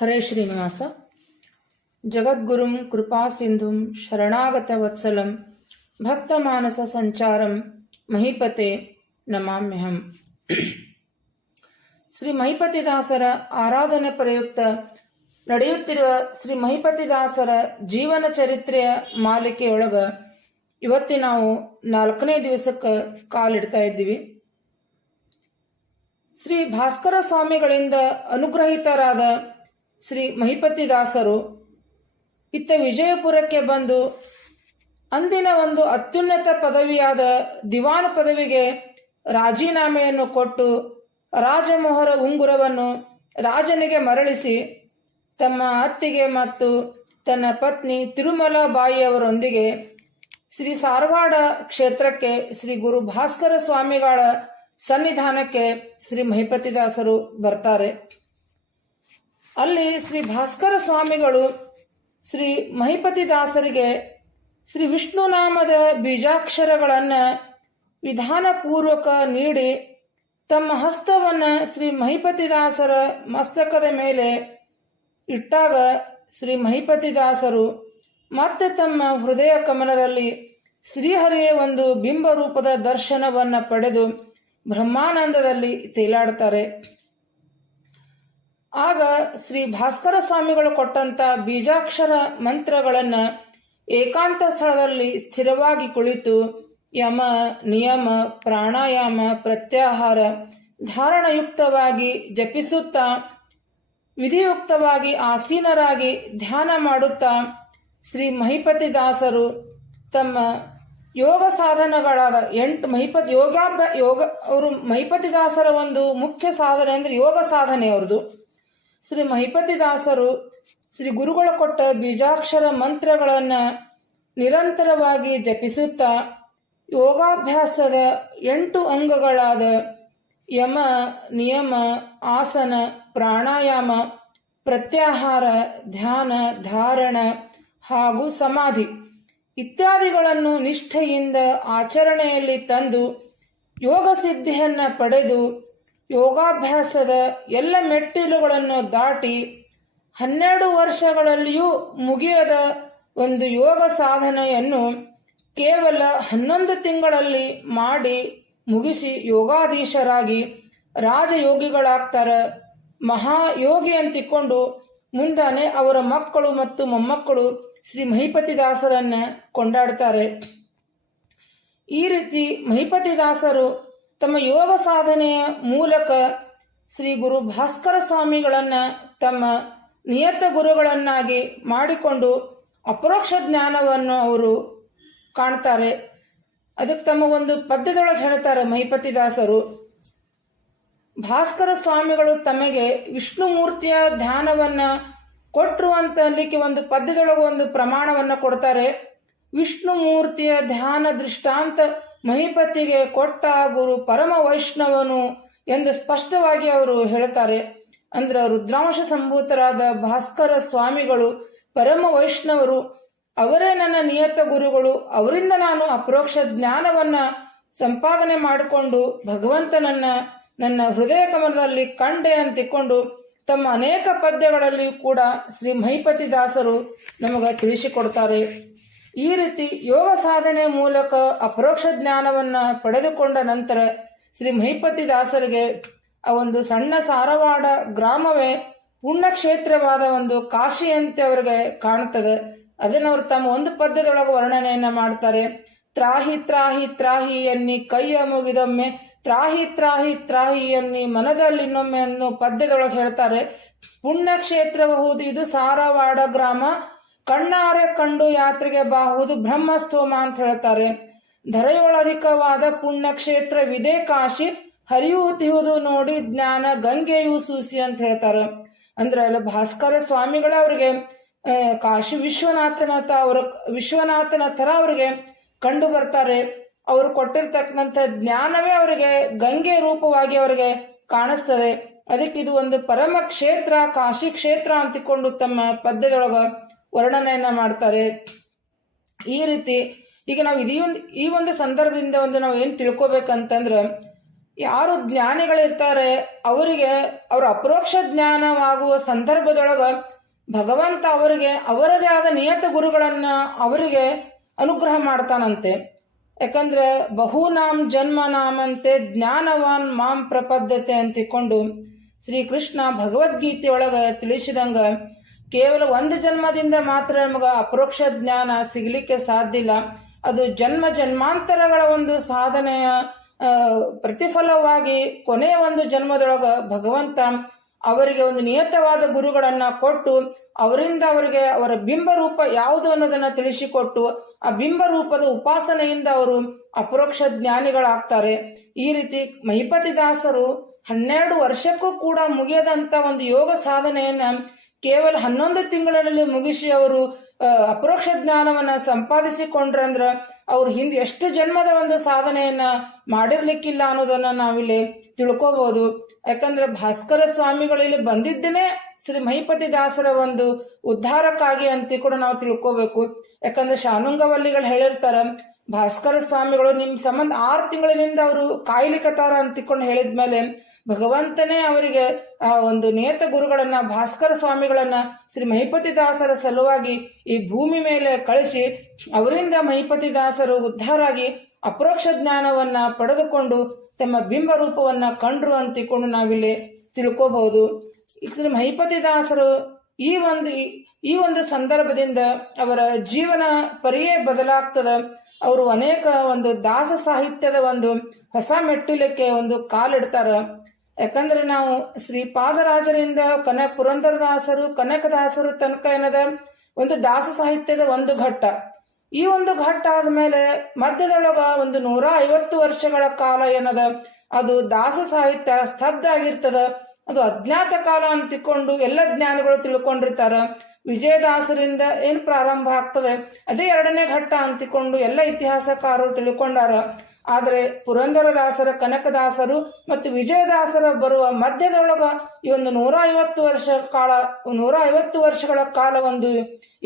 ಹರೇ ಶ್ರೀನಿವಾಸ. ಜಗದ್ಗುರುಂ ಕೃಪಾಸಿಂಧುಂ ಶರಣಾಗತವತ್ಸಲಂ ಭಕ್ತಮಾನಸ ಸಂಚಾರಂ ಮಹಿಪತೆ ನಮಾಮ್ಯಹಂ. ಶ್ರೀ ಮಹಿಪತಿದಾಸರ ಆರಾಧನೆ ಪ್ರಯುಕ್ತ ನಡೆಯುತ್ತಿರುವ ಶ್ರೀ ಮಹಿಪತಿದಾಸರ ಜೀವನ ಚರಿತ್ರೆಯ ಮಾಲಿಕೆಯೊಳಗ ಇವತ್ತಿ ನಾವು ನಾಲ್ಕನೇ ದಿವಸಕ್ಕೆ ಕಾಲಿಡ್ತಾ ಇದ್ದೀವಿ. ಶ್ರೀ ಭಾಸ್ಕರ ಸ್ವಾಮಿಗಳಿಂದ ಅನುಗ್ರಹಿತರಾದ ಶ್ರೀ ಮಹಿಪತಿದಾಸರು ಇತ್ತ ವಿಜಯಪುರಕ್ಕೆ ಬಂದು ಅಂದಿನ ಒಂದು ಅತ್ಯುನ್ನತ ಪದವಿಯಾದ ದಿವಾನ್ ಪದವಿಗೆ ರಾಜೀನಾಮೆಯನ್ನು ಕೊಟ್ಟು ರಾಜಮೋಹರ ಉಂಗುರವನ್ನು ರಾಜನಿಗೆ ಮರಳಿಸಿ ತಮ್ಮ ಅತ್ತಿಗೆ ಮತ್ತು ತನ್ನ ಪತ್ನಿ ತಿರುಮಲ ಬಾಯಿಯವರೊಂದಿಗೆ ಶ್ರೀ ಸಾರವಾಡ ಕ್ಷೇತ್ರಕ್ಕೆ ಶ್ರೀ ಗುರು ಭಾಸ್ಕರ ಸ್ವಾಮಿಗಳ ಸನ್ನಿಧಾನಕ್ಕೆ ಶ್ರೀ ಮಹಿಪತಿದಾಸರು ಬರ್ತಾರೆ. ಅಲ್ಲಿ ಶ್ರೀ ಭಾಸ್ಕರ ಸ್ವಾಮಿಗಳು ಶ್ರೀ ಮಹಿಪತಿ ದಾಸರಿಗೆ ಶ್ರೀ ವಿಷ್ಣು ನಾಮದ ಬೀಜಾಕ್ಷರಗಳನ್ನ ವಿಧಾನಪೂರ್ವಕ ನೀಡಿ ತಮ್ಮ ಹಸ್ತವನ್ನ ಶ್ರೀ ಮಹಿಪತಿದಾಸರ ಮಸ್ತಕದ ಮೇಲೆ ಇಟ್ಟಾಗ ಶ್ರೀ ಮಹಿಪತಿದಾಸರು ಮತ್ತೆ ತಮ್ಮ ಹೃದಯ ಕಮಲದಲ್ಲಿ ಶ್ರೀಹರಿಯ ಒಂದು ಬಿಂಬ ರೂಪದ ದರ್ಶನವನ್ನ ಪಡೆದು ಬ್ರಹ್ಮಾನಂದದಲ್ಲಿ ತೇಲಾಡ್ತಾರೆ. ಆಗ ಶ್ರೀ ಭಾಸ್ಕರ ಸ್ವಾಮಿಗಳು ಕೊಟ್ಟಂತ ಬೀಜಾಕ್ಷರ ಮಂತ್ರಗಳನ್ನ ಏಕಾಂತ ಸ್ಥಳದಲ್ಲಿ ಸ್ಥಿರವಾಗಿ ಕುಳಿತು ಯಮ, ನಿಯಮ, ಪ್ರಾಣಾಯಾಮ, ಪ್ರತ್ಯಾಹಾರ ಧಾರಣಯುಕ್ತವಾಗಿ ಜಪಿಸುತ್ತಾ, ವಿಧಿಯುಕ್ತವಾಗಿ ಆಸೀನರಾಗಿ ಧ್ಯಾನ ಮಾಡುತ್ತಾ ಶ್ರೀ ಮಹಿಪತಿ ದಾಸರು ತಮ್ಮ ಯೋಗ ಸಾಧನಗಳಾದ ಎಂಟು ಮಹಿಪತಿ ಯೋಗಾಭ್ಯ ಯೋಗ, ಅವರು ಮಹಿಪತಿ ದಾಸರ ಒಂದು ಮುಖ್ಯ ಸಾಧನೆ ಅಂದ್ರೆ ಯೋಗ ಸಾಧನೆ ಅವ್ರದ್ದು. ಶ್ರೀ ಮಹಿಪತಿದಾಸರು ಶ್ರೀ ಗುರುಗಳು ಕೊಟ್ಟ ಬೀಜಾಕ್ಷರ ಮಂತ್ರಗಳನ್ನ ನಿರಂತರವಾಗಿ ಜಪಿಸುತ್ತಾ ಯೋಗಾಭ್ಯಾಸದ ಎಂಟು ಅಂಗಗಳಾದ ಯಮ, ನಿಯಮ, ಆಸನ, ಪ್ರಾಣಾಯಾಮ, ಪ್ರತ್ಯಾಹಾರ, ಧ್ಯಾನ, ಧಾರಣ ಹಾಗೂ ಸಮಾಧಿ ಇತ್ಯಾದಿಗಳನ್ನು ನಿಷ್ಠೆಯಿಂದ ಆಚರಣೆಯಲ್ಲಿ ತಂದು ಯೋಗ ಸಿದ್ಧಿಯನ್ನ ಪಡೆದು ಯೋಗಾಭ್ಯಾಸದ ಎಲ್ಲ ಮೆಟ್ಟಿಲುಗಳನ್ನು ದಾಟಿ ಹನ್ನೆರಡು ವರ್ಷಗಳಲ್ಲಿಯೂ ಮುಗಿಯದ ಒಂದು ಯೋಗ ಸಾಧನೆಯನ್ನು ಕೇವಲ ಹನ್ನೊಂದು ತಿಂಗಳಲ್ಲಿ ಮಾಡಿ ಮುಗಿಸಿ ಯೋಗಾಧೀಶರಾಗಿ ರಾಜಯೋಗಿಗಳಾಗ್ತಾರೆ. ಮಹಾಯೋಗಿ ಅಂತಿಕೊಂಡು ಮುಂದಾನೆ ಅವರ ಮಕ್ಕಳು ಮತ್ತು ಮೊಮ್ಮಕ್ಕಳು ಶ್ರೀ ಮಹಿಪತಿದಾಸರನ್ನ ಕೊಂಡಾಡ್ತಾರೆ. ಈ ರೀತಿ ಮಹಿಪತಿದಾಸರು ತಮ್ಮ ಯೋಗ ಸಾಧನೆಯ ಮೂಲಕ ಶ್ರೀ ಗುರು ಭಾಸ್ಕರ ಸ್ವಾಮಿಗಳನ್ನ ತಮ್ಮ ನಿಯತ ಗುರುಗಳನ್ನಾಗಿ ಮಾಡಿಕೊಂಡು ಅಪರೋಕ್ಷ ಜ್ಞಾನವನ್ನು ಅವರು ಕಾಣ್ತಾರೆ. ಅದಕ್ಕೆ ತಮ್ಮ ಒಂದು ಪದ್ಯದೊಳಗೆ ಹೇಳ್ತಾರೆ ಮಹಿಪತಿದಾಸರು ಭಾಸ್ಕರ ಸ್ವಾಮಿಗಳು ತಮಗೆ ವಿಷ್ಣು ಮೂರ್ತಿಯ ಧ್ಯಾನವನ್ನ ಕೊಟ್ಟರು ಅಂತ ಅಲ್ಲಿಕ್ಕೆ ಒಂದು ಪದ್ಯದೊಳಗೆ ಒಂದು ಪ್ರಮಾಣವನ್ನ ಕೊಡ್ತಾರೆ. ವಿಷ್ಣು ಮೂರ್ತಿಯ ಧ್ಯಾನ ದೃಷ್ಟಾಂತ ಮಹಿಪತಿಗೆ ಕೊಟ್ಟ ಗುರು ಪರಮ ವೈಷ್ಣವನು ಎಂದು ಸ್ಪಷ್ಟವಾಗಿ ಅವರು ಹೇಳ್ತಾರೆ. ಅಂದ್ರೆ ರುದ್ರಾಂಶ ಸಂಭೂತರಾದ ಭಾಸ್ಕರ ಸ್ವಾಮಿಗಳು, ಪರಮ ವೈಷ್ಣವರು, ಅವರೇ ನನ್ನ ನಿಯತ ಗುರುಗಳು, ಅವರಿಂದ ನಾನು ಅಪರೋಕ್ಷ ಜ್ಞಾನವನ್ನ ಸಂಪಾದನೆ ಮಾಡಿಕೊಂಡು ಭಗವಂತನನ್ನ ನನ್ನ ಹೃದಯ ಕಮಲದಲ್ಲಿ ಕಂಡೆ ಅಂತಿಕೊಂಡು ತಮ್ಮ ಅನೇಕ ಪದ್ಯಗಳಲ್ಲಿ ಕೂಡ ಶ್ರೀ ಮಹಿಪತಿ ದಾಸರು ನಮಗೆ ತಿಳಿಸಿಕೊಡ್ತಾರೆ. ಈ ರೀತಿ ಯೋಗ ಸಾಧನೆ ಮೂಲಕ ಅಪರೋಕ್ಷ ಜ್ಞಾನವನ್ನ ಪಡೆದುಕೊಂಡ ನಂತರ ಶ್ರೀ ಮಹಿಪತಿ ದಾಸರಿಗೆ ಆ ಒಂದು ಸಣ್ಣ ಸಾರವಾಡ ಗ್ರಾಮವೇ ಪುಣ್ಯಕ್ಷೇತ್ರವಾದ ಒಂದು ಕಾಶಿಯಂತೆ ಅವರಿಗೆ ಕಾಣುತ್ತದೆ ಅದನ್ನು ಅವರು ತಮ್ಮ ಒಂದು ಪದ್ಯದೊಳಗೆ ವರ್ಣನೆಯನ್ನ ಮಾಡ್ತಾರೆ. ತ್ರಾಹಿ ತ್ರಾಹಿ ತ್ರಾಹಿ ಎನ್ನಿ ಕೈಯ ಮುಗಿದೊಮ್ಮೆ, ತ್ರಾಹಿ ತ್ರಾಹಿ ತ್ರಾಹಿ ಎನ್ನಿ ಮನದಲ್ಲಿ ಇನ್ನೊಮ್ಮೆ ಅನ್ನೋ ಪದ್ಯದೊಳಗೆ ಹೇಳ್ತಾರೆ. ಪುಣ್ಯಕ್ಷೇತ್ರಬಹುದು ಇದು ಸಾರವಾಡ ಗ್ರಾಮ ಕಣ್ಣಾರೆ ಕಂಡು ಯಾತ್ರೆಗೆ ಬಾಹುದು ಬ್ರಹ್ಮಸ್ತೋಮ ಅಂತ ಹೇಳ್ತಾರೆ. ಧರೆಯೊಳಧಿಕವಾದ ಪುಣ್ಯಕ್ಷೇತ್ರವಿದೆ ಕಾಶಿ ಹರಿಯುತ್ತಿಹುದು ನೋಡಿ ಜ್ಞಾನ ಗಂಗೆಯು ಸೂಸಿ ಅಂತ ಹೇಳ್ತಾರೆ. ಅಂದ್ರೆ ಅಲ್ಲಿ ಭಾಸ್ಕರ ಸ್ವಾಮಿಗಳ ಅವ್ರಿಗೆ ಕಾಶಿ ವಿಶ್ವನಾಥನ ಅವರು, ವಿಶ್ವನಾಥನ ತರ ಅವ್ರಿಗೆ ಕಂಡು ಬರ್ತಾರೆ. ಅವರು ಕೊಟ್ಟಿರ್ತಕ್ಕಂಥ ಜ್ಞಾನವೇ ಅವರಿಗೆ ಗಂಗೆ ರೂಪವಾಗಿ ಅವರಿಗೆ ಕಾಣಿಸ್ತದೆ. ಅದಕ್ಕೆ ಇದು ಒಂದು ಪರಮ ಕ್ಷೇತ್ರ ಕಾಶಿ ಕ್ಷೇತ್ರ ಅಂತಿಕೊಂಡು ತಮ್ಮ ಪದ್ಯದೊಳಗ ವರ್ಣನೆಯನ್ನ ಮಾಡ್ತಾರೆ. ಈ ರೀತಿ ಈಗ ನಾವು ಇದೀ ಒಂದು, ಈ ಒಂದು ಸಂದರ್ಭದಿಂದ ಒಂದು ನಾವು ಏನು ತಿಳ್ಕೊಬೇಕಂತಂದ್ರೆ, ಯಾರು ಜ್ಞಾನಿಗಳಿರ್ತಾರೆ, ಅವರಿಗೆ ಅವರ ಅಪರೋಕ್ಷ ಜ್ಞಾನವಾಗುವ ಸಂದರ್ಭದೊಳಗ ಭಗವಂತ ಅವರಿಗೆ, ಅವರದೇ ಆದ ನಿಯತ ಗುರುಗಳನ್ನ ಅವರಿಗೆ ಅನುಗ್ರಹ ಮಾಡ್ತಾನಂತೆ. ಯಾಕಂದ್ರೆ, ಬಹುನಾಂ ಜನ್ಮ ನಾಮಂತೆ ಜ್ಞಾನವಾನ್ ಮಾಂ ಪ್ರಪದ್ಧತೆ ಅಂತಿಕೊಂಡು ಶ್ರೀಕೃಷ್ಣ ಭಗವದ್ಗೀತೆಯೊಳಗ ತಿಳಿಸಿದಂಗ ಕೇವಲ ಒಂದು ಜನ್ಮದಿಂದ ಮಾತ್ರ ನಮಗ ಅಪರೋಕ್ಷ ಜ್ಞಾನ ಸಿಗಲಿಕ್ಕೆ ಸಾಧ್ಯ ಇಲ್ಲ. ಅದು ಜನ್ಮ ಜನ್ಮಾಂತರಗಳ ಒಂದು ಸಾಧನೆಯ ಪ್ರತಿಫಲವಾಗಿ ಕೊನೆಯ ಒಂದು ಜನ್ಮದೊಳಗ ಭಗವಂತ ಅವರಿಗೆ ಒಂದು ನಿಯತವಾದ ಗುರುಗಳನ್ನ ಕೊಟ್ಟು, ಅವರಿಂದ ಅವರಿಗೆ ಅವರ ಬಿಂಬರೂಪ ಯಾವುದು ಅನ್ನೋದನ್ನ ತಿಳಿಸಿಕೊಟ್ಟು, ಆ ಬಿಂಬರೂಪದ ಉಪಾಸನೆಯಿಂದ ಅವರು ಅಪರೋಕ್ಷ ಜ್ಞಾನಿಗಳಾಗ್ತಾರೆ. ಈ ರೀತಿ ಮಹಿಪತಿ ದಾಸರು ಹನ್ನೆರಡು ವರ್ಷಕ್ಕೂ ಕೂಡ ಮುಗಿಯದಂತ ಒಂದು ಯೋಗ ಸಾಧನೆಯನ್ನ ಕೇವಲ ಹನ್ನೊಂದು ತಿಂಗಳಲ್ಲಿ ಮುಗಿಸಿ ಅವರು ಅಪರೋಕ್ಷ ಜ್ಞಾನವನ್ನ ಸಂಪಾದಿಸಿಕೊಂಡ್ರಂದ್ರ ಅವ್ರ ಹಿಂದೆ ಎಷ್ಟು ಜನ್ಮದ ಒಂದು ಸಾಧನೆಯನ್ನ ಮಾಡಿರ್ಲಿಕ್ಕಿಲ್ಲ ಅನ್ನೋದನ್ನ ನಾವಿಲ್ಲಿ ತಿಳ್ಕೋಬಹುದು ಯಾಕಂದ್ರೆ ಭಾಸ್ಕರ ಸ್ವಾಮಿಗಳು ಇಲ್ಲಿ ಬಂದಿದ್ದೇನೆ ಶ್ರೀ ಮಹಿಪತಿ ದಾಸರ ಒಂದು ಉದ್ಧಾರಕ್ಕಾಗಿ ಅಂತ ಕೂಡ ನಾವು ತಿಳ್ಕೋಬೇಕು. ಯಾಕಂದ್ರೆ ಶಾನುಂಗವಲ್ಲಿಗಳು ಹೇಳಿರ್ತಾರ, ಭಾಸ್ಕರ ಸ್ವಾಮಿಗಳು ನಿಮ್ ಸಂಬಂಧ ಆರು ತಿಂಗಳಿನಿಂದ ಅವರು ಕಾಯ್ಲಿಕತ್ತಾರ ಅಂತಿಕೊಂಡು ಹೇಳಿದ್ಮೇಲೆ ಭಗವಂತನೇ ಅವರಿಗೆ ಆ ಒಂದು ನೇತ ಗುರುಗಳನ್ನ, ಭಾಸ್ಕರ ಸ್ವಾಮಿಗಳನ್ನ, ಶ್ರೀ ಮಹಿಪತಿ ದಾಸರ ಸಲುವಾಗಿ ಈ ಭೂಮಿ ಮೇಲೆ ಕಳಿಸಿ ಅವರಿಂದ ಮಹಿಪತಿ ದಾಸರು ಉದ್ಧಾರಾಗಿ ಅಪರೋಕ್ಷ ಜ್ಞಾನವನ್ನ ಪಡೆದುಕೊಂಡು ತಮ್ಮ ಬಿಂಬ ರೂಪವನ್ನ ಕಂಡ್ರು ಅಂತಿಕೊಂಡು ನಾವಿಲ್ಲಿ ತಿಳ್ಕೋಬಹುದು. ಶ್ರೀ ಮಹಿಪತಿ ದಾಸರು ಈ ಒಂದು ಈ ಒಂದು ಸಂದರ್ಭದಿಂದ ಅವರ ಜೀವನ ಪರಿಯೇ ಬದಲಾಗ್ತದ. ಅವರು ಅನೇಕ ಒಂದು ದಾಸ ಸಾಹಿತ್ಯದ ಒಂದು ಹೊಸ ಮೆಟ್ಟಿಲಕ್ಕೆ ಒಂದು ಕಾಲಿಡ್ತಾರ. ಯಾಕಂದ್ರೆ ನಾವು ಶ್ರೀ ಪಾದರಾಜರಿಂದ ಕನ ಪುರಂದರದಾಸರು, ಕನಕದಾಸರು ತನಕ ಏನದ? ಒಂದು ದಾಸ ಸಾಹಿತ್ಯದ ಒಂದು ಘಟ್ಟ. ಈ ಒಂದು ಘಟ್ಟ ಆದ್ಮೇಲೆ ಮಧ್ಯದೊಳಗ ಒಂದು ನೂರ ಐವತ್ತು ವರ್ಷಗಳ ಕಾಲ ಏನದ? ಅದು ದಾಸ ಸಾಹಿತ್ಯ ಸ್ತಬ್ಧ ಆಗಿರ್ತದ. ಅದು ಅಜ್ಞಾತ ಕಾಲ ಅಂತಿಕೊಂಡು ಎಲ್ಲ ಜ್ಞಾನಗಳು ತಿಳ್ಕೊಂಡಿರ್ತಾರ. ವಿಜಯದಾಸರಿಂದ ಏನ್ ಪ್ರಾರಂಭ ಆಗ್ತದೆ? ಅದೇ ಎರಡನೇ ಘಟ್ಟ ಅಂತಿಕೊಂಡು ಎಲ್ಲ ಇತಿಹಾಸಕಾರರು ತಿಳ್ಕೊಂಡಾರ. ಆದ್ರೆ ಪುರಂದರದಾಸರ, ಕನಕದಾಸರು ಮತ್ತು ವಿಜಯದಾಸರ ಬರುವ ಮಧ್ಯದೊಳಗ ಈ ಒಂದು ನೂರ ಐವತ್ತು ವರ್ಷ ಕಾಲ ನೂರ ಐವತ್ತು ವರ್ಷಗಳ ಕಾಲ ಒಂದು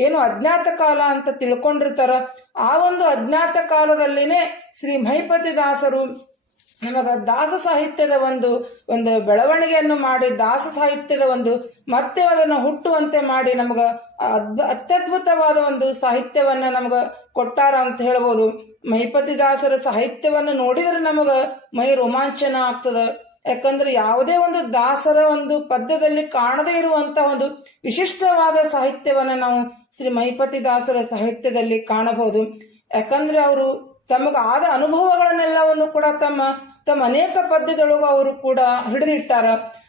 ಏನು ಅಜ್ಞಾತ ಕಾಲ ಅಂತ ತಿಳ್ಕೊಂಡಿರ್ತಾರ. ಆ ಒಂದು ಅಜ್ಞಾತ ಕಾಲದಲ್ಲಿನೇ ಶ್ರೀ ಮಹಿಪತಿ ದಾಸರು ನಮಗ ದಾಸ ಸಾಹಿತ್ಯದ ಒಂದು ಒಂದು ಬೆಳವಣಿಗೆಯನ್ನು ಮಾಡಿ, ದಾಸ ಸಾಹಿತ್ಯದ ಒಂದು ಮತ್ತೆ ಅದನ್ನು ಹುಟ್ಟುವಂತೆ ಮಾಡಿ ನಮಗ ಅತ್ಯದ್ಭುತವಾದ ಒಂದು ಸಾಹಿತ್ಯವನ್ನ ನಮಗ ಕೊಟ್ಟಾರ ಅಂತ ಹೇಳ್ಬೋದು. ಮಹಿಪತಿ ದಾಸರ ಸಾಹಿತ್ಯವನ್ನು ನೋಡಿದ್ರೆ ನಮಗ ಮೈ ರೋಮಾಂಚನ ಆಗ್ತದ. ಯಾಕಂದ್ರೆ ಯಾವುದೇ ಒಂದು ದಾಸರ ಒಂದು ಪದ್ಯದಲ್ಲಿ ಕಾಣದೇ ಇರುವಂತ ಒಂದು ವಿಶಿಷ್ಟವಾದ ಸಾಹಿತ್ಯವನ್ನ ನಾವು ಶ್ರೀ ಮಹಿಪತಿ ದಾಸರ ಸಾಹಿತ್ಯದಲ್ಲಿ ಕಾಣಬಹುದು. ಯಾಕಂದ್ರೆ ಅವರು ತಮಗಾದ ಅನುಭವಗಳನ್ನೆಲ್ಲವನ್ನು ಕೂಡ ತಮ್ಮ ತಮ್ಮ ಅನೇಕ ಪದ್ಯದೊಳಗೂ ಅವರು ಕೂಡ ಹಿಡಿದಿಟ್ಟಾರ.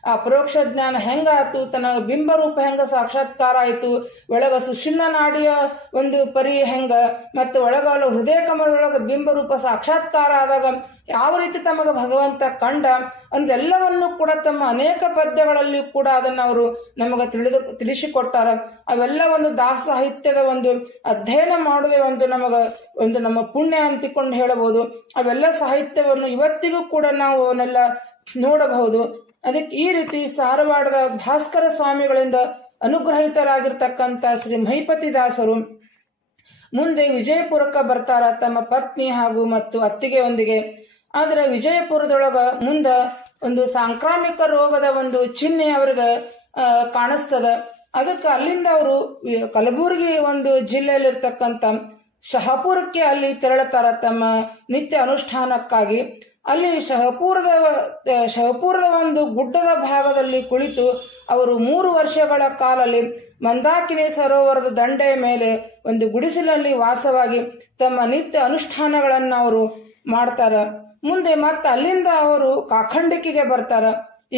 ಆ ಪರೋಕ್ಷ ಜ್ಞಾನ ಹೆಂಗಾಯ್ತು? ತನ್ನ ಬಿಂಬರೂಪ ಹೆಂಗ ಸಾಕ್ಷಾತ್ಕಾರ ಆಯ್ತು? ಒಳಗ ಸುಷಿನ್ನ ನಾಡಿಯ ಒಂದು ಪರಿ ಹೆಂಗ? ಮತ್ತು ಒಳಗ ಹೃದಯ ಕಮಲದೊಳಗ ಬಿಂಬ ರೂಪ ಸಾಕ್ಷಾತ್ಕಾರ ಆದಾಗ ಯಾವ ರೀತಿ ತಮಗೆ ಭಗವಂತ ಕಂಡ ಅಂದೆಲ್ಲವನ್ನು ಕೂಡ ತಮ್ಮ ಅನೇಕ ಪದ್ಯಗಳಲ್ಲಿ ಕೂಡ ಅದನ್ನ ಅವರು ನಮಗೆ ತಿಳಿದು ತಿಳಿಸಿಕೊಟ್ಟಾರ. ಅವೆಲ್ಲ ಒಂದು ದಾಸ ಸಾಹಿತ್ಯದ ಒಂದು ಅಧ್ಯಯನ ಮಾಡೋದೇ ಒಂದು ನಮಗ ಒಂದು ನಮ್ಮ ಪುಣ್ಯ ಅಂತಿಕೊಂಡು ಹೇಳಬಹುದು. ಅವೆಲ್ಲ ಸಾಹಿತ್ಯವನ್ನು ಇವತ್ತಿಗೂ ಕೂಡ ನಾವು ಅವನ್ನೆಲ್ಲ ನೋಡಬಹುದು. ಅದಕ್ಕೆ ಈ ರೀತಿ ಸಾರವಾಡದ ಭಾಸ್ಕರ ಸ್ವಾಮಿಗಳಿಂದ ಅನುಗ್ರಹಿತರಾಗಿರ್ತಕ್ಕಂಥ ಶ್ರೀ ಮಹಿಪತಿ ದಾಸರು ಮುಂದೆ ವಿಜಯಪುರಕ್ಕೆ ಬರ್ತಾರ. ತಮ್ಮ ಪತ್ನಿ ಹಾಗೂ ಮತ್ತು ಅತ್ತಿಗೆಯೊಂದಿಗೆ ಆದ್ರೆ ವಿಜಯಪುರದೊಳಗ ಮುಂದ ಒಂದು ಸಾಂಕ್ರಾಮಿಕ ರೋಗದ ಒಂದು ಚಿಹ್ನೆ ಅವ್ರಿಗೆ ಕಾಣಿಸ್ತದ. ಅದಕ್ಕೆ ಅಲ್ಲಿಂದ ಅವರು ಕಲಬುರಗಿ ಒಂದು ಜಿಲ್ಲೆಯಲ್ಲಿರ್ತಕ್ಕಂಥ ಶಹಪುರಕ್ಕೆ ಅಲ್ಲಿ ತೆರಳುತ್ತಾರ ತಮ್ಮ ನಿತ್ಯ ಅನುಷ್ಠಾನಕ್ಕಾಗಿ. ಅಲ್ಲಿ ಶಹಪುರದ ಶಹಪುರದ ಒಂದು ಗುಡ್ಡದ ಭಾಗದಲ್ಲಿ ಕುಳಿತು ಅವರು ಮೂರು ವರ್ಷಗಳ ಕಾಲಲ್ಲಿ ಮಂದಾಕಿನಿ ಸರೋವರದ ದಂಡೆಯ ಮೇಲೆ ಒಂದು ಗುಡಿಸಲಲ್ಲಿ ವಾಸವಾಗಿ ತಮ್ಮ ನಿತ್ಯ ಅನುಷ್ಠಾನಗಳನ್ನು ಅವರು ಮಾಡ್ತಾರ. ಮುಂದೆ ಮತ್ತೆ ಅಲ್ಲಿಂದ ಅವರು ಕಾಖಂಡಿಕೆಗೆ ಬರ್ತಾರ.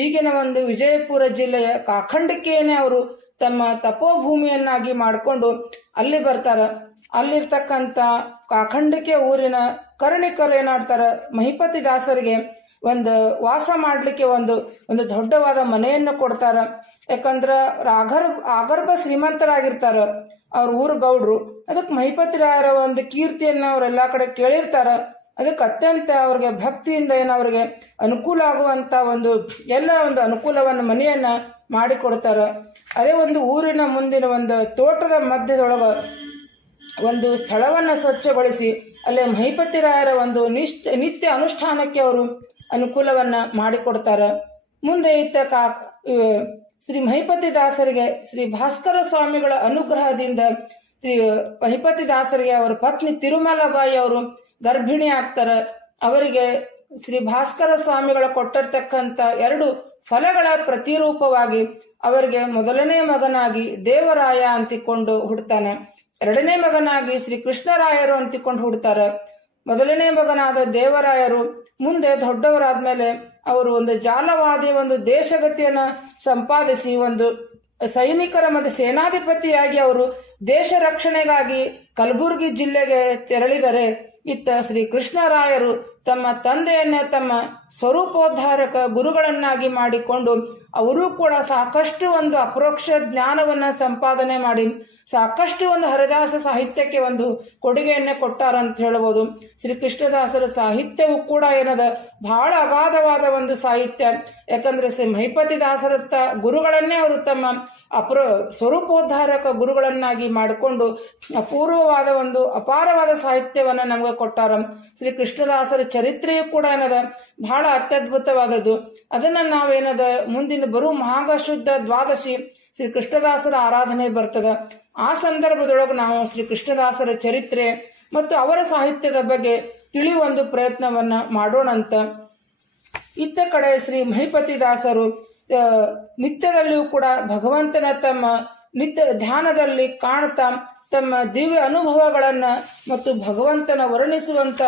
ಈಗಿನ ಒಂದು ವಿಜಯಪುರ ಜಿಲ್ಲೆಯ ಕಾಖಂಡಿಕೆಯನ್ನೇ ಅವರು ತಮ್ಮ ತಪೋಭೂಮಿಯನ್ನಾಗಿ ಮಾಡಿಕೊಂಡು ಅಲ್ಲಿ ಬರ್ತಾರ. ಅಲ್ಲಿರ್ತಕ್ಕಂಥ ಕಾಖಂಡಿಕೆ ಊರಿನ ಕರ್ಣಿಕರು ಏನಾಡ್ತಾರ, ಮಹಿಪತಿ ದಾಸರಿಗೆ ಒಂದು ವಾಸ ಮಾಡಲಿಕ್ಕೆ ಒಂದು ಒಂದು ದೊಡ್ಡವಾದ ಮನೆಯನ್ನು ಕೊಡ್ತಾರ. ಯಾಕಂದ್ರ ಆಗರ್ ಆಗರ್ಭ ಶ್ರೀಮಂತರಾಗಿರ್ತಾರ ಅವ್ರ ಊರು ಗೌಡ್ರು. ಅದಕ್ಕೆ ಮಹಿಪತಿ ರಾಯರ ಒಂದು ಕೀರ್ತಿಯನ್ನ ಅವ್ರೆಲ್ಲಾ ಕಡೆ ಕೇಳಿರ್ತಾರ. ಅದಕ್ಕೆ ಅತ್ಯಂತ ಅವ್ರಿಗೆ ಭಕ್ತಿಯಿಂದ ಏನು ಅವ್ರಿಗೆ ಅನುಕೂಲ ಆಗುವಂತ ಒಂದು ಎಲ್ಲ ಒಂದು ಅನುಕೂಲವನ್ನು ಮನೆಯನ್ನ ಮಾಡಿಕೊಡ್ತಾರ. ಅದೇ ಒಂದು ಊರಿನ ಮುಂದಿನ ಒಂದು ತೋಟದ ಮಧ್ಯದೊಳಗ ಒಂದು ಸ್ಥಳವನ್ನ ಸ್ವಚ್ಛಗೊಳಿಸಿ ಅಲ್ಲಿ ಮಹಿಪತಿರಾಯರ ಒಂದು ನಿಷ್ಠ ನಿತ್ಯ ಅನುಷ್ಠಾನಕ್ಕೆ ಅವರು ಅನುಕೂಲವನ್ನ ಮಾಡಿಕೊಡ್ತಾರ. ಮುಂದೆ ಇತ್ತ ಕಾ ಶ್ರೀ ಮಹಿಪತಿ ದಾಸರಿಗೆ ಶ್ರೀ ಭಾಸ್ಕರ ಸ್ವಾಮಿಗಳ ಅನುಗ್ರಹದಿಂದ ಶ್ರೀ ಮಹಿಪತಿ ದಾಸರಿಗೆ ಅವರ ಪತ್ನಿ ತಿರುಮಲಬಾಯಿ ಅವರು ಗರ್ಭಿಣಿ ಆಗ್ತಾರೆ. ಅವರಿಗೆ ಶ್ರೀ ಭಾಸ್ಕರ ಸ್ವಾಮಿಗಳು ಕೊಟ್ಟಿರ್ತಕ್ಕಂಥ ಎರಡು ಫಲಗಳ ಪ್ರತಿರೂಪವಾಗಿ ಅವರಿಗೆ ಮೊದಲನೇ ಮಗನಾಗಿ ದೇವರಾಯ ಅಂತಿಕೊಂಡು ಹುಡ್ತಾನೆ. ಎರಡನೇ ಮಗನಾಗಿ ಶ್ರೀ ಕೃಷ್ಣರಾಯರು ಅಂತಿಕೊಂಡು ಹುಡ್ತಾರ. ಮೊದಲನೇ ಮಗನಾದ ದೇವರಾಯರು ಮುಂದೆ ದೊಡ್ಡವರಾದ್ಮೇಲೆ ಅವರು ಒಂದು ಜಾಲವಾದಿ, ಒಂದು ದೇಶಗತಿಯನ್ನ ಸಂಪಾದಿಸಿ, ಒಂದು ಸೈನಿಕರ ಮತ್ತು ಸೇನಾಧಿಪತಿಯಾಗಿ ಅವರು ದೇಶ ರಕ್ಷಣೆಗಾಗಿ ಕಲಬುರಗಿ ಜಿಲ್ಲೆಗೆ ತೆರಳಿದರೆ ಇತ್ತ ಶ್ರೀ ಕೃಷ್ಣರಾಯರು ತಮ್ಮ ತಂದೆಯನ್ನ ತಮ್ಮ ಸ್ವರೂಪೋದ್ಧಾರಕ ಗುರುಗಳನ್ನಾಗಿ ಮಾಡಿಕೊಂಡು ಅವರು ಕೂಡ ಸಾಕಷ್ಟು ಒಂದು ಅಪರೋಕ್ಷ ಜ್ಞಾನವನ್ನ ಸಂಪಾದನೆ ಮಾಡಿ ಸಾಕಷ್ಟು ಒಂದು ಹರಿದಾಸ ಸಾಹಿತ್ಯಕ್ಕೆ ಒಂದು ಕೊಡುಗೆಯನ್ನೇ ಕೊಟ್ಟಾರ ಅಂತ ಹೇಳಬಹುದು ಶ್ರೀ ಕೃಷ್ಣದಾಸರ ಸಾಹಿತ್ಯವು ಕೂಡ ಏನದ ಬಹಳ ಅಗಾಧವಾದ ಒಂದು ಸಾಹಿತ್ಯ. ಯಾಕಂದ್ರೆ ಶ್ರೀ ಮಹಿಪತಿ ದಾಸರತ್ತ ಗುರುಗಳನ್ನೇ ಅವರು ತಮ್ಮ ಅಪರ ಸ್ವರೂಪೋದ್ಧಾರಕ ಗುರುಗಳನ್ನಾಗಿ ಮಾಡಿಕೊಂಡು ಅಪೂರ್ವವಾದ ಒಂದು ಅಪಾರವಾದ ಸಾಹಿತ್ಯವನ್ನ ನಮಗೆ ಕೊಟ್ಟಾರ. ಶ್ರೀ ಕೃಷ್ಣದಾಸರ ಚರಿತ್ರೆಯು ಕೂಡ ಏನದ? ಬಹಳ ಅತ್ಯದ್ಭುತವಾದದ್ದು. ಅದನ್ನ ನಾವೇನದ? ಮುಂದಿನ ಬರು ಮಹಾಗ ಶುದ್ಧ ದ್ವಾದಶಿ ಶ್ರೀ ಕೃಷ್ಣದಾಸರ ಆರಾಧನೆ ಬರ್ತದ. ಆ ಸಂದರ್ಭದೊಳಗೆ ನಾವು ಶ್ರೀ ಕೃಷ್ಣದಾಸರ ಚರಿತ್ರೆ ಮತ್ತು ಅವರ ಸಾಹಿತ್ಯದ ಬಗ್ಗೆ ತಿಳಿಯುವ ಪ್ರಯತ್ನವನ್ನ ಮಾಡೋಣಂತ. ಇತ್ತ ಕಡೆ ಶ್ರೀ ಮಹಿಪತಿ ದಾಸರು ನಿತ್ಯದಲ್ಲಿಯೂ ಕೂಡ ಭಗವಂತನ ತಮ್ಮ ನಿತ್ಯ ಧ್ಯಾನದಲ್ಲಿ ಕಾಣ್ತಾ ತಮ್ಮ ದಿವ್ಯ ಅನುಭವಗಳನ್ನ ಮತ್ತು ಭಗವಂತನ ವರ್ಣಿಸುವಂತ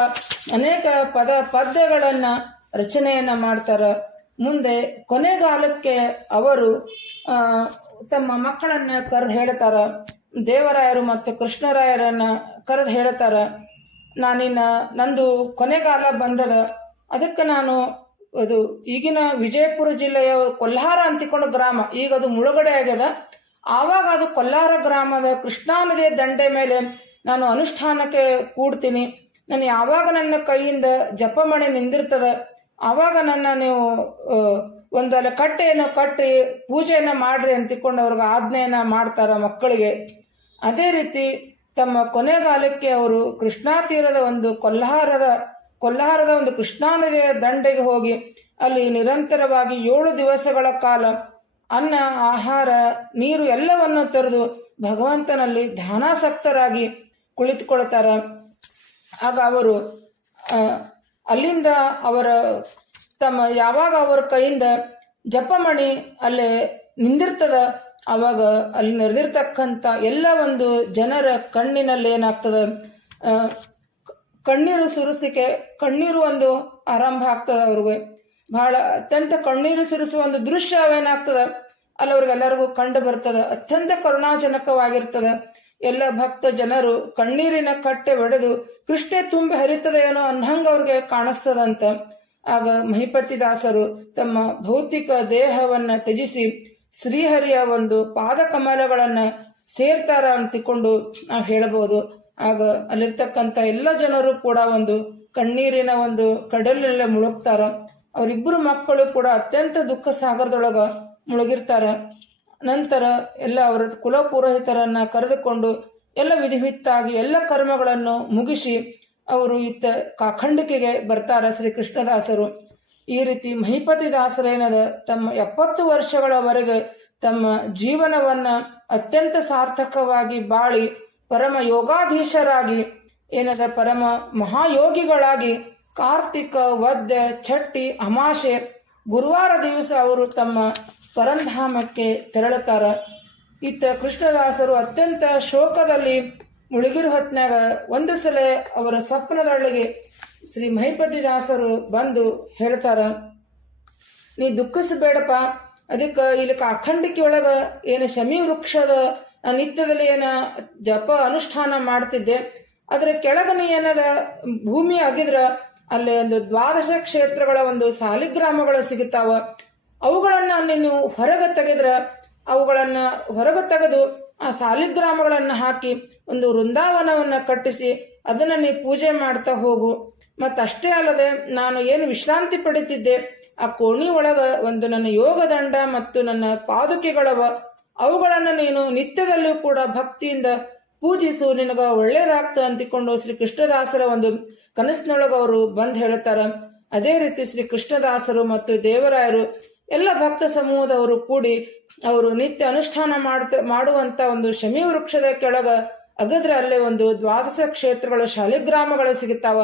ಅನೇಕ ಪದ ಪದ್ಯಗಳನ್ನ ರಚನೆಯನ್ನ ಮಾಡ್ತಾರ. ಮುಂದೆ ಕೊನೆಗಾಲಕ್ಕೆ ಅವರು ತಮ್ಮ ಮಕ್ಕಳನ್ನ ಕರೆದು ಹೇಳ್ತಾರ. ದೇವರಾಯರು ಮತ್ತು ಕೃಷ್ಣರಾಯರನ್ನ ಕರೆದು ಹೇಳ್ತಾರ. ನಾನಿನ್ನ ನಂದು ಕೊನೆಗಾಲ ಬಂದದ. ಅದಕ್ಕೆ ನಾನು ಅದು ಈಗಿನ ವಿಜಯಪುರ ಜಿಲ್ಲೆಯ ಕೊಲ್ಹಾರ ಅಂತಿಕೊಂಡು ಗ್ರಾಮ, ಈಗ ಅದು ಮುಳುಗಡೆ ಆಗ್ಯದ. ಆವಾಗ ಅದು ಕೊಲ್ಲಾರ ಗ್ರಾಮದ ಕೃಷ್ಣಾ ನದಿಯ ದಂಡೆ ಮೇಲೆ ನಾನು ಅನುಷ್ಠಾನಕ್ಕೆ ಕೂಡ್ತೀನಿ. ನಾನು ಯಾವಾಗ ನನ್ನ ಕೈಯಿಂದ ಜಪಮಣೆ ನಿಂದಿರ್ತದ, ಆವಾಗ ನನ್ನ ನೀವು ಒಂದು ಅಲ್ಲಿ ಕಟ್ಟೆಯನ್ನು ಕಟ್ಟಿ ಪೂಜೆಯನ್ನ ಮಾಡ್ರಿ ಅಂತಿಕೊಂಡು ಅವ್ರಿಗೆ ಆಜ್ಞೆಯನ್ನ ಮಾಡ್ತಾರ ಮಕ್ಕಳಿಗೆ. ಅದೇ ರೀತಿ ತಮ್ಮ ಕೊನೆಗಾಲಕ್ಕೆ ಅವರು ಕೃಷ್ಣಾ ತೀರದ ಒಂದು ಕೊಲ್ಹಾರದ ಕೊಲ್ಹಾರದ ಒಂದು ಕೃಷ್ಣಾ ನದಿಯ ದಂಡೆಗೆ ಹೋಗಿ ಅಲ್ಲಿ ನಿರಂತರವಾಗಿ ಏಳು ದಿವಸಗಳ ಕಾಲ ಅನ್ನ, ಆಹಾರ, ನೀರು ಎಲ್ಲವನ್ನು ತೊರೆದು ಭಗವಂತನಲ್ಲಿ ಧ್ಯಾನಾಸಕ್ತರಾಗಿ ಕುಳಿತುಕೊಳ್ತಾರೆ. ಆಗ ಅವರು ಅಲ್ಲಿಂದ ಅವರ, ತಮ್ಮ ಯಾವಾಗ ಅವರ ಕೈಯಿಂದ ಜಪಮಣಿ ಅಲ್ಲೇ ನಿಂದಿರ್ತದ, ಅವಾಗ ಅಲ್ಲಿ ನೆರೆದಿರ್ತಕ್ಕಂಥ ಎಲ್ಲ ಒಂದು ಜನರ ಕಣ್ಣಿನಲ್ಲಿ ಏನಾಗ್ತದ ಕಣ್ಣೀರು ಸುರಿಸಿಕೆ ಕಣ್ಣೀರು ಒಂದು ಆರಂಭ ಆಗ್ತದ ಅವ್ರಿಗೆ. ಬಹಳ ಅತ್ಯಂತ ಕಣ್ಣೀರು ಸುರಿಸುವ ಒಂದು ದೃಶ್ಯ ಏನಾಗ್ತದ ಅಲ್ಲಿ ಅವ್ರಿಗೆಲ್ಲರಿಗೂ ಕಂಡು ಬರ್ತದ. ಅತ್ಯಂತ ಕರುಣಾಜನಕವಾಗಿರ್ತದ. ಎಲ್ಲ ಭಕ್ತ ಜನರು ಕಣ್ಣೀರಿನ ಕಟ್ಟೆ ಒಡೆದು ಕೃಷ್ಣೆ ತುಂಬಿ ಹರಿತದ ಏನೋ ಅಂದಂಗ ಅವ್ರಿಗೆ ಕಾಣಿಸ್ತದಂತ. ಆಗ ಮಹಿಪತಿ ದಾಸರು ತಮ್ಮ ಭೌತಿಕ ದೇಹವನ್ನ ತ್ಯಜಿಸಿ ಶ್ರೀಹರಿಯ ಒಂದು ಪಾದ ಕಮಲಗಳನ್ನ ಸೇರ್ತಾರ ಅಂತಿಕೊಂಡು ನಾವು ಹೇಳಬಹುದು ಆಗ ಅಲ್ಲಿರ್ತಕ್ಕಂಥ ಎಲ್ಲ ಜನರು ಕೂಡ ಒಂದು ಕಣ್ಣೀರಿನ ಒಂದು ಕಡಲಿನಲ್ಲೇ ಮುಳುಗ್ತಾರ. ಅವರಿಬ್ಬರು ಮಕ್ಕಳು ಕೂಡ ಅತ್ಯಂತ ದುಃಖ ಸಾಗರದೊಳಗ ಮುಳುಗಿರ್ತಾರ. ನಂತರ ಎಲ್ಲ ಅವರ ಕುಲ ಪುರೋಹಿತರನ್ನ ಕರೆದುಕೊಂಡು ಎಲ್ಲ ವಿಧಿವಿತ್ತಾಗಿ ಎಲ್ಲ ಕರ್ಮಗಳನ್ನು ಮುಗಿಸಿ ಅವರು ಇತ್ತ ಕಾಖಂಡಿಕೆಗೆ ಬರ್ತಾರ ಶ್ರೀ ಕೃಷ್ಣದಾಸರು ಈ ರೀತಿ ಮಹಿಪತಿ ದಾಸರೇನದ ತಮ್ಮ ಎಪ್ಪತ್ತು ವರ್ಷಗಳವರೆಗೆ ತಮ್ಮ ಜೀವನವನ್ನ ಅತ್ಯಂತ ಸಾರ್ಥಕವಾಗಿ ಬಾಳಿ ಪರಮ ಯೋಗಾಧೀಶರಾಗಿ, ಏನದ ಪರಮ ಮಹಾಯೋಗಿಗಳಾಗಿ ಕಾರ್ತಿಕ, ವದ್ಯ, ಛಟ್ಟಿ, ಅಮಾಶೆ, ಗುರುವಾರ ದಿವಸ ಅವರು ತಮ್ಮ ಪರಂಧಾಮಕ್ಕೆ ತೆರಳುತ್ತಾರ. ಇತ್ತ ಕೃಷ್ಣದಾಸರು ಅತ್ಯಂತ ಶೋಕದಲ್ಲಿ ಮುಳುಗಿರು ಹೊತ್ನಾಗ ಒಂದು ಸಲ ಅವರ ಸ್ವಪ್ನದೊಳಗೆ ಶ್ರೀ ಮಹಿಪತಿ ದಾಸರು ಬಂದು ಹೇಳ್ತಾರ, ನೀ ದುಃಖಿಸಬೇಡಪ್ಪ, ಅದಕ್ಕೆ ಇಲ್ಲಿ ಕಾಖಂಡಿಕೆ ಏನು ಶಮಿ ವೃಕ್ಷದ ನಿತ್ಯದಲ್ಲಿ ಏನ ಜಪ ಅನುಷ್ಠಾನ ಮಾಡ್ತಿದ್ದೆ. ಅದರ ಕೆಳಗನೆ ಏನದ, ಭೂಮಿ ಅಗಿದ್ರ ಅಲ್ಲಿ ಒಂದು ದ್ವಾದಶ ಕ್ಷೇತ್ರಗಳ ಒಂದು ಸಾಲಿಗ್ರಾಮಗಳು ಸಿಗುತ್ತಾವ. ಅವುಗಳನ್ನ ನೀನು ಹೊರಗೆ ತೆಗೆದ್ರ, ಅವುಗಳನ್ನ ಹೊರಗೆ ತೆಗೆದು ಆ ಸಾಲಿಗ್ರಾಮಗಳನ್ನ ಹಾಕಿ ಒಂದು ವೃಂದಾವನವನ್ನ ಕಟ್ಟಿಸಿ ಅದನ್ನ ನೀ ಪೂಜೆ ಮಾಡ್ತಾ ಹೋಗು. ಮತ್ತಷ್ಟೇ ಅಲ್ಲದೆ ನಾನು ಏನು ವಿಶ್ರಾಂತಿ ಪಡಿತಿದ್ದೆ, ಆ ಕೋಣಿ ಒಳಗ ಒಂದು ನನ್ನ ಯೋಗದಂಡ ಮತ್ತು ನನ್ನ ಪಾದುಕೆಗಳವ ಅವುಗಳನ್ನ ನೀನು ನಿತ್ಯದಲ್ಲೂ ಕೂಡ ಭಕ್ತಿಯಿಂದ ಪೂಜಿಸು. ನಿನಗ ಒಳ್ಳೇದಾಗ್ತ ಅಂತಿಕೊಂಡು ಶ್ರೀ ಕೃಷ್ಣದಾಸರ ಒಂದು ಕನಸಿನೊಳಗ ಅವರು ಬಂದ್ ಹೇಳ್ತಾರ ಅದೇ ರೀತಿ ಶ್ರೀ ಕೃಷ್ಣದಾಸರು ಮತ್ತು ದೇವರಾಯರು ಎಲ್ಲ ಭಕ್ತ ಸಮೂಹದವರು ಕೂಡಿ ಅವರು ನಿತ್ಯ ಅನುಷ್ಠಾನ ಮಾಡ್ತ, ಮಾಡುವಂತ ಒಂದು ಶಮಿ ವೃಕ್ಷದ ಕೆಳಗ ಅಗದ್ರೆ ಅಲ್ಲೇ ಒಂದು ದ್ವಾದಶ ಕ್ಷೇತ್ರಗಳ ಶಾಲಿಗ್ರಾಮಗಳು ಸಿಗುತ್ತಾವ.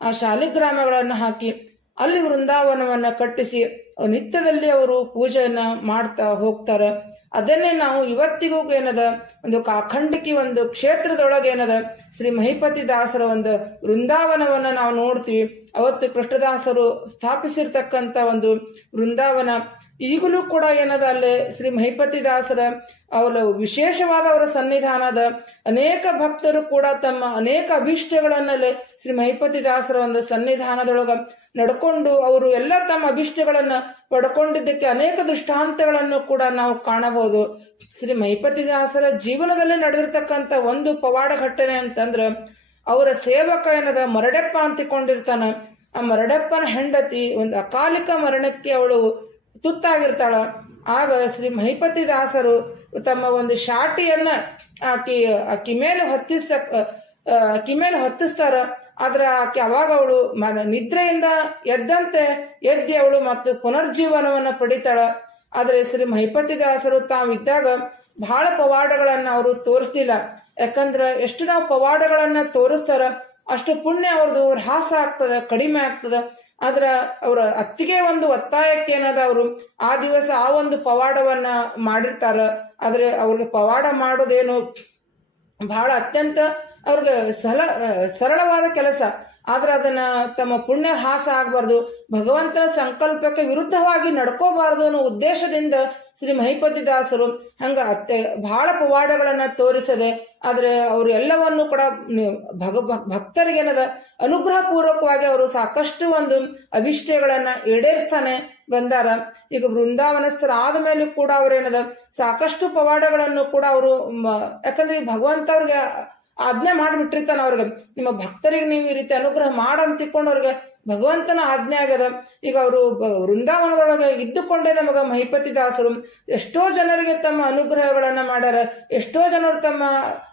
ಆ ಶಾಲಿಗ್ರಾಮಗಳನ್ನು ಹಾಕಿ ಅಲ್ಲಿ ವೃಂದಾವನವನ್ನ ಕಟ್ಟಿಸಿ ನಿತ್ಯದಲ್ಲಿ ಅವರು ಪೂಜೆಯನ್ನ ಮಾಡ್ತಾ ಹೋಗ್ತಾರ. ಅದನ್ನೇ ನಾವು ಇವತ್ತಿಗೂ ಏನದ, ಒಂದು ಕಾಖಂಡಿಕಿ ಒಂದು ಕ್ಷೇತ್ರದೊಳಗೆ ಏನದ, ಶ್ರೀ ಮಹಿಪತಿ ದಾಸರ ಒಂದು ವೃಂದಾವನವನ್ನ ನಾವು ನೋಡ್ತೀವಿ. ಅವತ್ತು ಕೃಷ್ಣದಾಸರು ಸ್ಥಾಪಿಸಿರ್ತಕ್ಕಂಥ ಒಂದು ವೃಂದಾವನ, ಈಗಲೂ ಕೂಡ ಏನದ ಅಲ್ಲಿ ಶ್ರೀ ಮಹಿಪತಿ ದಾಸರ ಅವರ ವಿಶೇಷವಾದ ಅವರ ಸನ್ನಿಧಾನದ ಅನೇಕ ಭಕ್ತರು ಕೂಡ ತಮ್ಮ ಅನೇಕ ಅಭಿಷ್ಟಗಳನ್ನಲ್ಲಿ ಶ್ರೀ ಮಹಿಪತಿ ದಾಸರ ಒಂದು ಸನ್ನಿಧಾನದೊಳಗ ನಡ್ಕೊಂಡು ಅವರು ಎಲ್ಲ ತಮ್ಮ ಅಭಿಷ್ಟಗಳನ್ನ ಪಡ್ಕೊಂಡಿದ್ದಕ್ಕೆ ಅನೇಕ ದೃಷ್ಟಾಂತಗಳನ್ನು ಕೂಡ ನಾವು ಕಾಣಬಹುದು. ಶ್ರೀ ಮಹಿಪತಿ ದಾಸರ ಜೀವನದಲ್ಲಿ ನಡೆದಿರ್ತಕ್ಕಂಥ ಒಂದು ಪವಾಡ ಘಟನೆ ಅಂತಂದ್ರ ಅವರ ಸೇವಕ ಏನದ ಮರಡೆಪ್ಪ ಅಂತಿಕೊಂಡಿರ್ತಾನ. ಆ ಮರಡೆಪ್ಪನ ಹೆಂಡತಿ ಒಂದು ಅಕಾಲಿಕ ಮರಣಕ್ಕೆ ಅವಳು ತುತ್ತಾಗಿರ್ತಾಳ. ಆಗ ಶ್ರೀ ಮಹಿಪತಿ ದಾಸರು ತಮ್ಮ ಒಂದು ಶಾಟಿಯನ್ನ ಆಕಿ ಆಕಿ ಮೇಲೆ ಹೊತ್ತಿಸ ಆಕಿ ಮೇಲೆ ಹೊತ್ತಿಸ್ತಾರ. ಆದ್ರೆ ಆಕೆ ಅವಾಗ ಅವಳು ನಿದ್ರೆಯಿಂದ ಎದ್ದಂತೆ ಎದ್ದಿ ಅವಳು ಮತ್ತು ಪುನರ್ಜೀವನವನ್ನ ಪಡಿತಾಳ. ಆದ್ರೆ ಶ್ರೀ ಮಹಿಪತಿ ದಾಸರು ತಾವಿದ್ದಾಗ ಬಹಳ ಪವಾಡಗಳನ್ನ ಅವರು ತೋರಿಸ್ಲಿಲ್ಲ. ಯಾಕಂದ್ರ ಎಷ್ಟು ನಾವು ಪವಾಡಗಳನ್ನ ತೋರಿಸ್ತಾರ ಅಷ್ಟು ಪುಣ್ಯ ಅವ್ರದ್ದು ಹ್ರಾಸ ಆಗ್ತದ, ಕಡಿಮೆ ಆಗ್ತದ. ಆದ್ರ ಅವ್ರ ಅತ್ತಿಗೆ ಒಂದು ಒತ್ತಾಯಕ್ಕೆ ಏನದ ಅವರು, ಆ ದಿವಸ ಆ ಒಂದು ಪವಾಡವನ್ನ ಮಾಡಿರ್ತಾರ. ಆದ್ರೆ ಅವ್ರಿಗೆ ಪವಾಡ ಮಾಡೋದೇನು ಬಹಳ ಅತ್ಯಂತ ಅವ್ರಿಗೆ ಸಲ, ಸರಳವಾದ ಕೆಲಸ. ಆದ್ರೆ ಅದನ್ನ ತಮ್ಮ ಪುಣ್ಯ ಹಾಸ ಆಗಬಾರ್ದು, ಭಗವಂತನ ಸಂಕಲ್ಪಕ್ಕೆ ವಿರುದ್ಧವಾಗಿ ನಡ್ಕೋಬಾರ್ದು ಅನ್ನೋ ಉದ್ದೇಶದಿಂದ ಶ್ರೀ ಮಹಿಪತಿ ದಾಸರು ಹಂಗ ಅತ್ತೆ ಬಹಳ ಪವಾಡಗಳನ್ನ ತೋರಿಸದೆ ಆದ್ರೆ ಅವರು ಎಲ್ಲವನ್ನು ಕೂಡ ಭಗ ಭಕ್ತರಿಗೇನದ ಅನುಗ್ರಹ ಪೂರ್ವಕವಾಗಿ ಅವರು ಸಾಕಷ್ಟು ಒಂದು ಅಭಿಷ್ಟಗಳನ್ನ ಈಡೇರಿಸ್ತಾನೆ ಬಂದಾರ. ಈಗ ಬೃಂದಾವನಸ್ಥರಾದ ಮೇಲೂ ಕೂಡ ಅವ್ರೇನದ ಸಾಕಷ್ಟು ಪವಾಡಗಳನ್ನು ಕೂಡ ಅವರು ಯಾಕಂದ್ರೆ ಈ ಭಗವಂತ ಅವ್ರಿಗೆ ಆಜ್ಞೆ ಮಾಡಿಬಿಟ್ಟಿರ್ತಾನ ಅವ್ರಿಗೆ. ನಿಮ್ಮ ಭಕ್ತರಿಗೆ ನೀವು ಈ ರೀತಿ ಅನುಗ್ರಹ ಮಾಡಂತ ತಿಕ್ಕೊಂಡು ಅವ್ರಿಗೆ ಭಗವಂತನ ಆಜ್ಞೆ ಆಗದ. ಈಗ ಅವರು ವೃಂದಾವನದೊಳಗೆ ಇದ್ದುಕೊಂಡೇ ನಮಗ ಮಹಿಪತಿ ದಾಸರು. ಎಷ್ಟೋ ಜನರಿಗೆ ತಮ್ಮ ಅನುಗ್ರಹಗಳನ್ನ ಮಾಡ್ಯಾರ. ಎಷ್ಟೋ ಜನರು ತಮ್ಮ,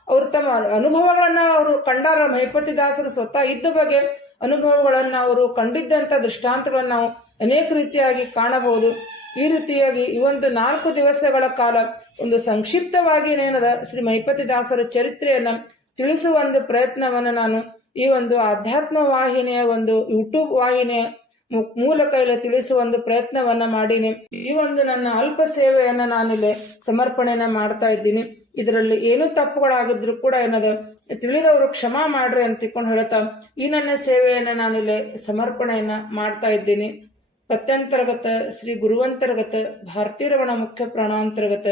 ಅವ್ರು ತಮ್ಮ ಅನುಭವಗಳನ್ನ ಅವರು ಕಂಡಾರ. ಮಹಿಪತಿ ದಾಸರು ಸ್ವತಃ ಇದ್ದ ಬಗ್ಗೆ ಅನುಭವಗಳನ್ನ ಅವರು ಕಂಡಿದ್ದಂತ ದೃಷ್ಟಾಂತಗಳನ್ನ ನಾವು ಅನೇಕ ರೀತಿಯಾಗಿ ಕಾಣಬಹುದು. ಈ ರೀತಿಯಾಗಿ ಈ ಒಂದು ನಾಲ್ಕು ದಿವಸಗಳ ಕಾಲ ಒಂದು ಸಂಕ್ಷಿಪ್ತವಾಗಿ ಏನದ ಶ್ರೀ ಮಹಿಪತಿ ದಾಸರ ಚರಿತ್ರೆಯನ್ನ ತಿಳಿಸುವ ಒಂದು ಪ್ರಯತ್ನವನ್ನು ನಾನು ಈ ಒಂದು ಆಧ್ಯಾತ್ಮ ವಾಹಿನಿಯ ಒಂದು ಯೂಟ್ಯೂಬ್ ವಾಹಿನಿಯ ಮೂಲಕ ಇಲ್ಲಿ ತಿಳಿಸುವ ಒಂದು ಪ್ರಯತ್ನವನ್ನ ಮಾಡೀನಿ. ಈ ಒಂದು ನನ್ನ ಅಲ್ಪ ಸೇವೆಯನ್ನ ನಾನಿಲ್ಲಿ ಸಮರ್ಪಣೆಯನ್ನ ಮಾಡ್ತಾ ಇದ್ದೀನಿ. ಇದರಲ್ಲಿ ಏನು ತಪ್ಪುಗಳಾಗಿದ್ರು ಕೂಡ ಏನದು, ತಿಳಿದವರು ಕ್ಷಮಾ ಮಾಡ್ರಿ ಅಂತ ತಿಳ್ಕೊಂಡು ಹೇಳ್ತಾ ಈ ನನ್ನ ಸೇವೆಯನ್ನ ನಾನಿಲ್ಲಿ ಸಮರ್ಪಣೆಯನ್ನ ಮಾಡ್ತಾ ಇದ್ದೀನಿ. ಪತ್ಯಂತರ್ಗತ ಶ್ರೀ ಗುರುವಂತರ್ಗತ ಭಾರತೀರವಣ ಮುಖ್ಯ ಪ್ರಾಣಾಂತರ್ಗತ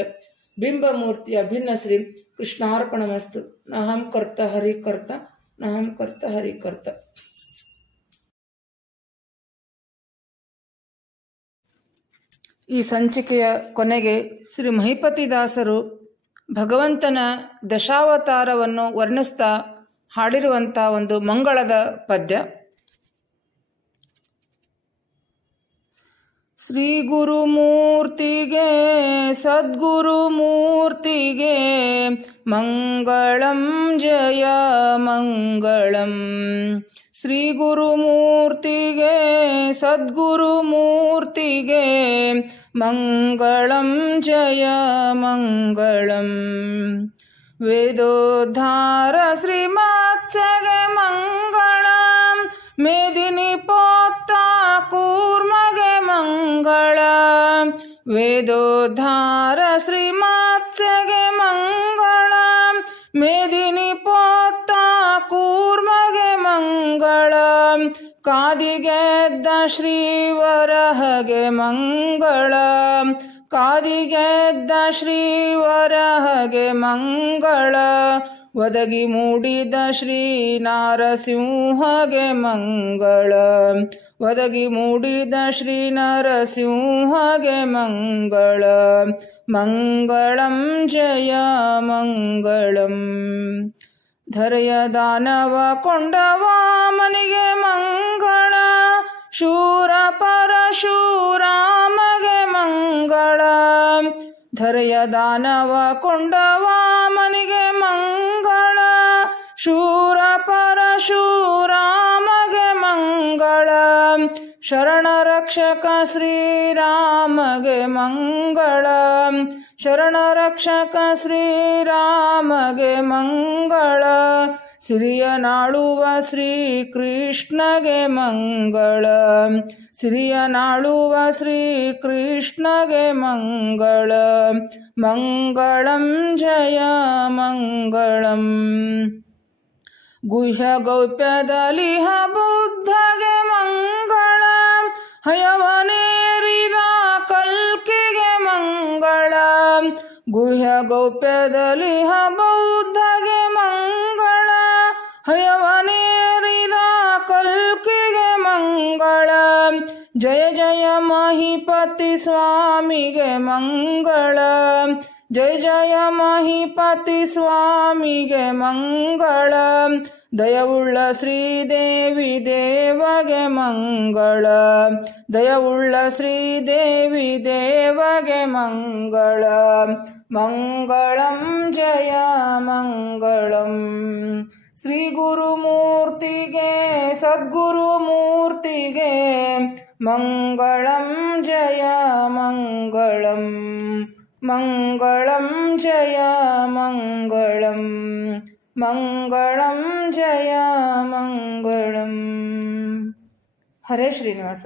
ಬಿಂಬಮೂರ್ತಿ ಅಭಿನ್ನ ಶ್ರೀ ಕೃಷ್ಣಾರ್ಪಣ ಮಸ್ತು ನಹಂ ಕರ್ತ ಹರಿ ಕರ್ತ. ನಹಂ ಕರ್ತ, ಹರಿ ಕರ್ತ. ಈ ಸಂಚಿಕೆಯ ಕೊನೆಗೆ ಶ್ರೀ ಮಹಿಪತಿ ದಾಸರು ಭಗವಂತನ ದಶಾವತಾರವನ್ನು ವರ್ಣಿಸ್ತಾ ಹಾಡಿರುವಂಥ ಒಂದು ಮಂಗಳದ ಪದ್ಯ. ಶ್ರೀ ಗುರು ಮೂರ್ತಿಗೆ ಗುರುಮೂರ್ತಿಗೆ, ಸದ್ಗುರುಮೂರ್ತಿಗೆ ಮಂಗಳಂ ಜಯ ಮಂಗಳಂ ಶ್ರೀ ಗುರುಮೂರ್ತಿಗೆ ಸದ್ಗುರುಮೂರ್ತಿಗೆ ಮಂಗಳಂ ಜಯ ಮಂಗಳಂ ವೇದೋದ್ಧಾರ ಶ್ರೀಮಾತ್ಸಗೆ ಮಂಗಳಂ ಮೇದಿನಿ ಪೋತ್ತ ಕೂರ್ಮಗೆ ಮಂಗಳ ವೇದೋದ್ಧಾರ ಶ್ರೀಮಾತ್ಸಗೆ ಮಂಗಳ ಮೇದಿನಿ ಪೋತ್ತ ಕೂರ್ಮಗೆ ಮಂಗಳ, ಕಾದಿಗೆದ್ದ ಶ್ರೀವರಹಗೆ ಮಂಗಳ, ಕಾದಿಗೆದ್ದ ಶ್ರೀವರಹಗೆ ಮಂಗಳ, ಒದಗಿ ಮೂಡಿದ ಶ್ರೀ ನಾರಸಿಂಹಗೆ ಮಂಗಳ. ಒದಗಿ ಮೂಡಿದ ಶ್ರೀ ನರಸಿಂಹಗೆ ಮಂಗಳ. ಮಂಗಳಂ ಜಯ ಮಂಗಳಂ. ಧರೆಯ ದಾನವ ಕೊಂಡವಾಮನಿಗೆ ಮಂಗಳ. ಶೂರ ಪರಶೂರಾಮಗೆ ಮಂಗಳ. ಧರೆಯ ದಾನವ ಕೊಂಡವ ಮನೆಗೆ ಮಂಗಳ. ಶರಣ ರಕ್ಷಕ ಶ್ರೀರಾಮಗೆ ಮಂಗಳ ಶರಣ ರಕ್ಷಕ ಶ್ರೀರಾಮಗೆ ಮಂಗಳ ಸಿರಿಯ ನಾಳುವ ಶ್ರೀ ಕೃಷ್ಣಗೆ ಮಂಗಳ ಸಿರಿಯ ನಾಳುವ ಶ್ರೀ ಕೃಷ್ಣಗೆ ಮಂಗಳ ಮಂಗಳಂ ಜಯ ಮಂಗಳಂ ಗುಹ್ಯ ಗೌಪ್ಯದಲ್ಲಿ ಹ ಬುದ್ಧಗೆ ಮಂಗಳ. ಹಯವನೇರಿವ ಕಲ್ಕಿಗೆ ಮಂಗಳ. ಗುಹ್ಯ ಗೌಪ್ಯದಲ್ಲಿ ಹ ಬೌದ್ಧಗೆ ಮಂಗಳ. ಹಯವನೇರಿದ ಕಲ್ಕಿಗೆ ಮಂಗಳ. ಜಯ ಜಯ ಮಹಿಪತಿ ಸ್ವಾಮಿಗೆ ಮಂಗಳ. ಜಯ ಜಯ ಮಹಿಪತಿ ಸ್ವಾಮಿಗೆ ಮಂಗಳ. ದಯವುಳ್ಳ ಶ್ರೀದೇವಿ ದೇವಗೆ ಮಂಗಳ. ದಯವುಳ್ಳ ಶ್ರೀದೇವಿ ದೇವಗೆ ಮಂಗಳ. ಮಂಗಳಂ ಜಯ ಮಂಗಳಂ. ಶ್ರೀ ಗುರುಮೂರ್ತಿಗೆ ಸದ್ಗುರು ಮೂರ್ತಿಗೆ ಮಂಗಳಂ ಜಯ ಮಂಗಳಂ. ಮಂಗಳಂ ಜಯ ಮಂಗಳಂ. ಮಂಗಳಂ ಜಯ ಮಂಗಳಂ ಹರೇ ಶ್ರೀನಿವಾಸ